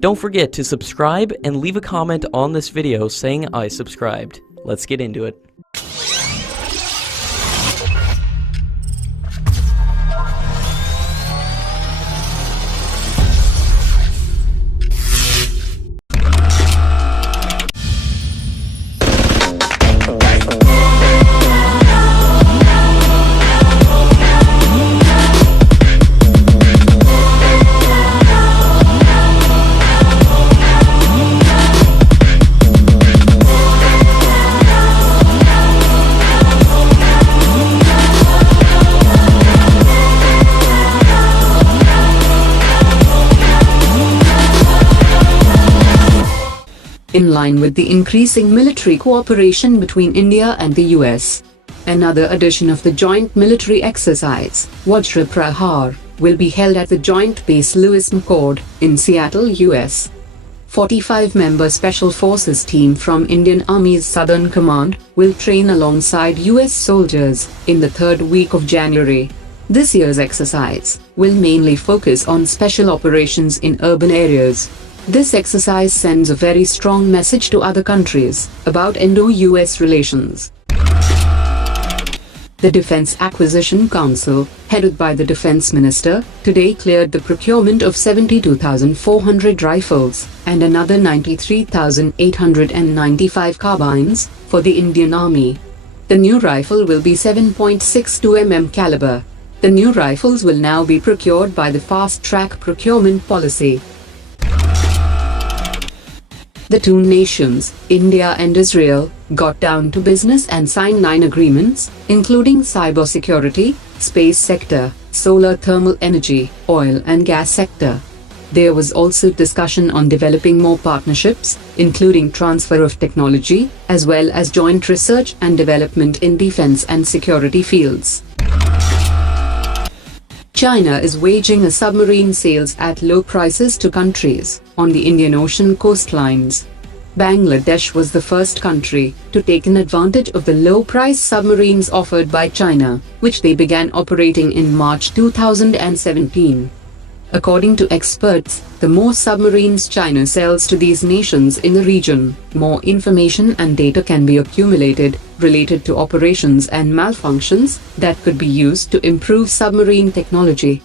Don't forget to subscribe and leave a comment on this video saying I subscribed. Let's get into it. In line with the increasing military cooperation between India and the US, another edition of the joint military exercise, Vajra Prahar, will be held at the Joint Base Lewis McChord in Seattle, US. 45-member Special Forces team from Indian Army's Southern Command will train alongside US soldiers in the third week of January. This year's exercise will mainly focus on special operations in urban areas. This exercise sends a very strong message to other countries about Indo-US relations. The Defense Acquisition Council, headed by the Defense Minister, today cleared the procurement of 72,400 rifles and another 93,895 carbines for the Indian Army. The new rifle will be 7.62 mm caliber. The new rifles will now be procured by the fast-track procurement policy. The two nations, India and Israel, got down to business and signed 9 agreements, including cybersecurity, space sector, solar thermal energy, oil and gas sector. There was also discussion on developing more partnerships, including transfer of technology, as well as joint research and development in defense and security fields. China is waging a submarine sales at low prices to countries on the Indian Ocean coastlines. Bangladesh was the first country to take an advantage of the low-price submarines offered by China, which they began operating in March 2017. According to experts, the more submarines China sells to these nations in the region, more information and data can be accumulated related to operations and malfunctions that could be used to improve submarine technology.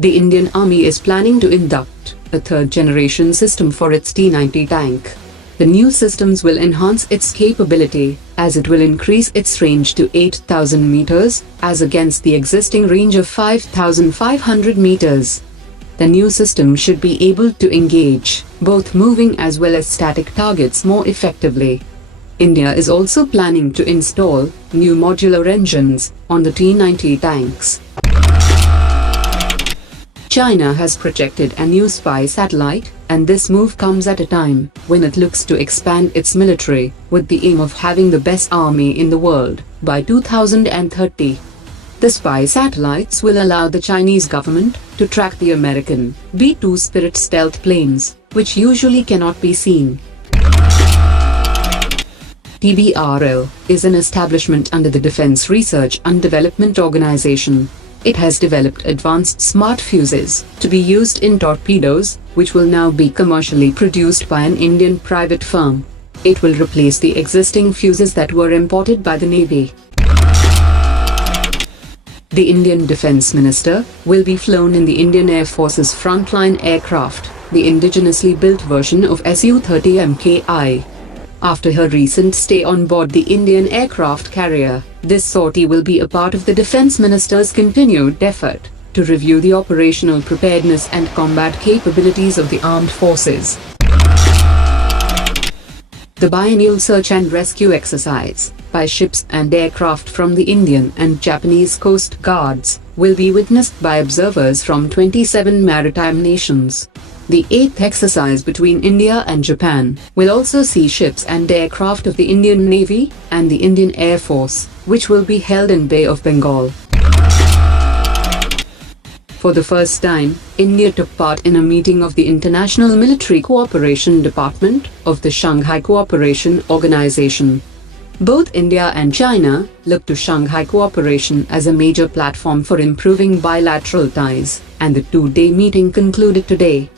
The Indian Army is planning to induct a third-generation system for its T-90 tank. The new systems will enhance its capability, as it will increase its range to 8,000 meters, as against the existing range of 5,500 meters. The new system should be able to engage both moving as well as static targets more effectively. India is also planning to install new modular engines on the T-90 tanks. China has projected a new spy satellite, and this move comes at a time when it looks to expand its military, with the aim of having the best army in the world by 2030. The spy satellites will allow the Chinese government to track the American B-2 Spirit stealth planes, which usually cannot be seen. TBRL is an establishment under the Defense Research and Development Organization. It has developed advanced smart fuses to be used in torpedoes, which will now be commercially produced by an Indian private firm. It will replace the existing fuses that were imported by the Navy. The Indian Defense Minister will be flown in the Indian Air Force's frontline aircraft, the indigenously built version of Su-30 MKI. After her recent stay on board the Indian aircraft carrier, this sortie will be a part of the Defense Minister's continued effort to review the operational preparedness and combat capabilities of the armed forces. The biennial search and rescue exercise by ships and aircraft from the Indian and Japanese Coast Guards will be witnessed by observers from 27 maritime nations. The 8th exercise between India and Japan will also see ships and aircraft of the Indian Navy and the Indian Air Force, which will be held in Bay of Bengal. For the first time, India took part in a meeting of the International Military Cooperation Department of the Shanghai Cooperation Organization. Both India and China look to Shanghai cooperation as a major platform for improving bilateral ties, and the two-day meeting concluded today.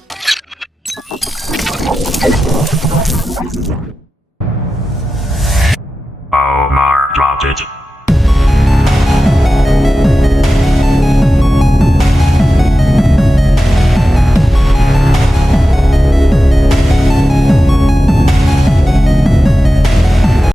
Omar dropped it.